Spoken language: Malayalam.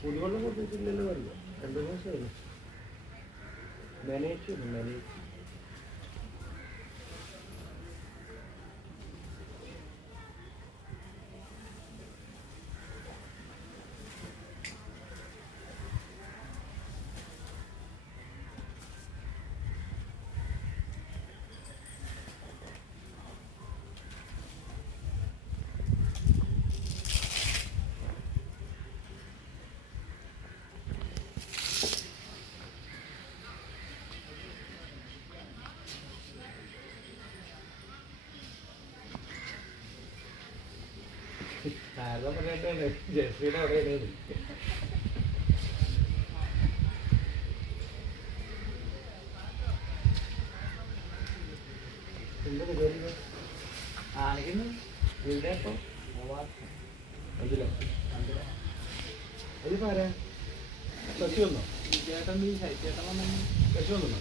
പുതുവെള്ളം കൊടുത്തിട്ടില്ലല്ലോ പറഞ്ഞു രണ്ടു മാസമല്ലേ മാനേജ് മാനേജ് അതിപ്പോ ആരാ? ശശി വന്നോ? ചേട്ടൻ ശശി വന്നോ?